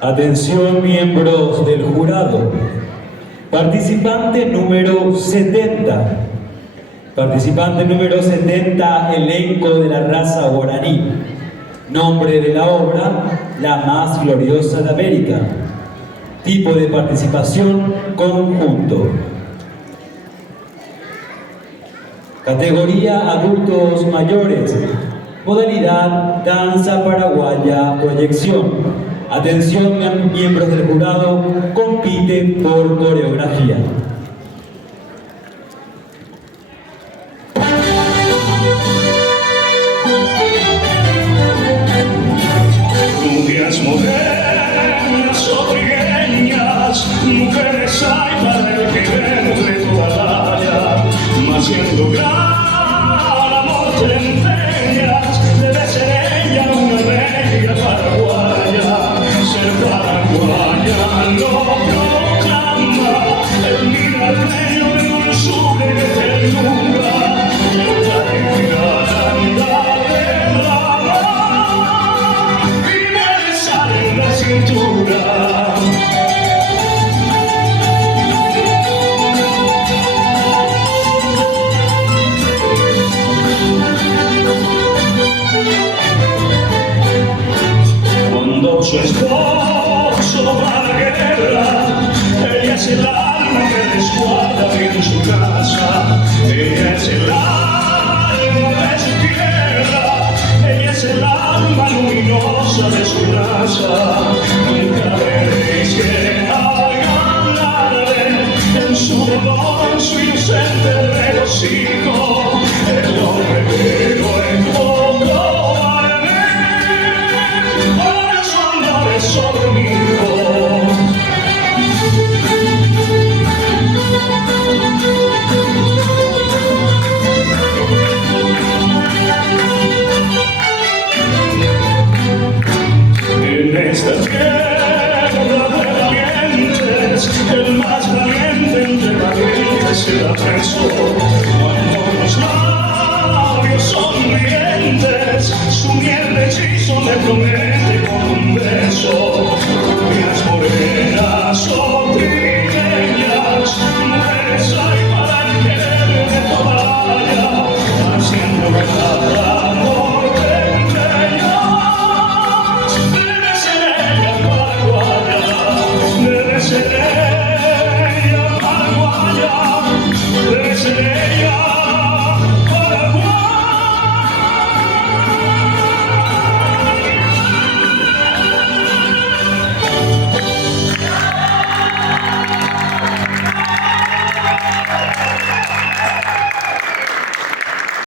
Atención, miembros del jurado. Participante número 70. Participante número 70, elenco de la raza guaraní. Nombre de la obra, La más gloriosa de América. Tipo de participación, conjunto. Categoría adultos mayores. Modalidad danza paraguaya proyección. Atención, miembros del jurado, compite por coreografía. Rubias modernas o trigueñas, mujeres hay para el que entre toda raya, mas siendo gran amor te empeñas, debe ser ella una bella paraguaya, ser paraguaya no proclama el milagrero de dulzura y de ternura, la dignidad anda derrama y me sale en la cintura. Cuando su esposo va a la guerra, ella es el alma que resguarda en su casa, ella es el alma de su tierra.